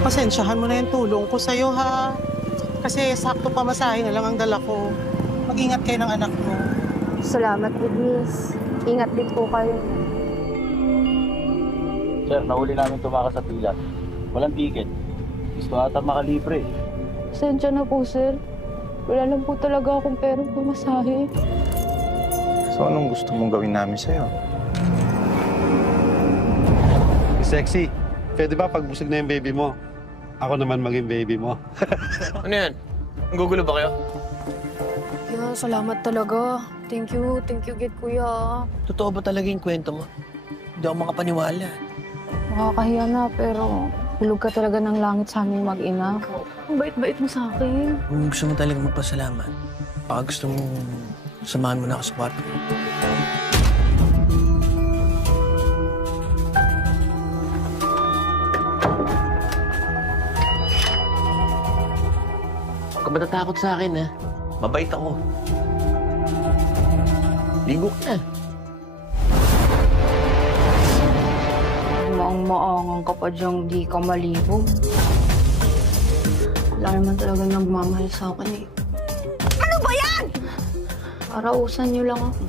Pagpasensyahan mo na yung tulong ko sa'yo, ha? Kasi sakto pamasahe na lang ang dala ko. Mag-ingat kayo ng anak mo. Salamat, good miss. Ingat din po kayo. Sir, nahuli namin tumakas sa pilat. Walang ticket. Gusto ata makalibre. Pasensya na po, sir. Wala lang po talaga akong perang pumasahe. So anong gusto mong gawin namin sa'yo? Sexy, pwede ba pagbusog na yung baby mo? Ako naman maging baby mo. Ano yan? Gugulo ba kayo? Kuya, salamat talaga. Thank you, Git, kuya. Totoo ba talaga yung kwento mo? Hindi ako makapaniwala. Nakakahiya na, pero hulog ka talaga ng langit sa aming mag-ina. Ang bait-bait mo sa akin. Kung gusto mo talaga magpasalamat, baka gusto mo samahan mo na ako sa kwarto. Huwag ka matatakot sa akin, ha? Mabait ako. Ligo ka na. Maang-maangang ka pa diyang di ka maligo. Wala naman talaga nagmamahal sa akin eh. Ano ba yan? Parausan niyo lang ako.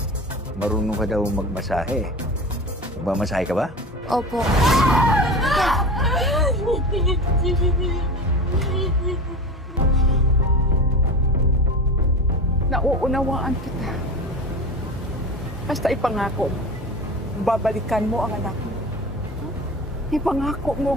Marunong ka daw magmasahe. Magmamasahe ka ba? Opo. Nauunawaan kita. Basta ipangako mo, babalikan mo ang anak mo. Ipangako mo.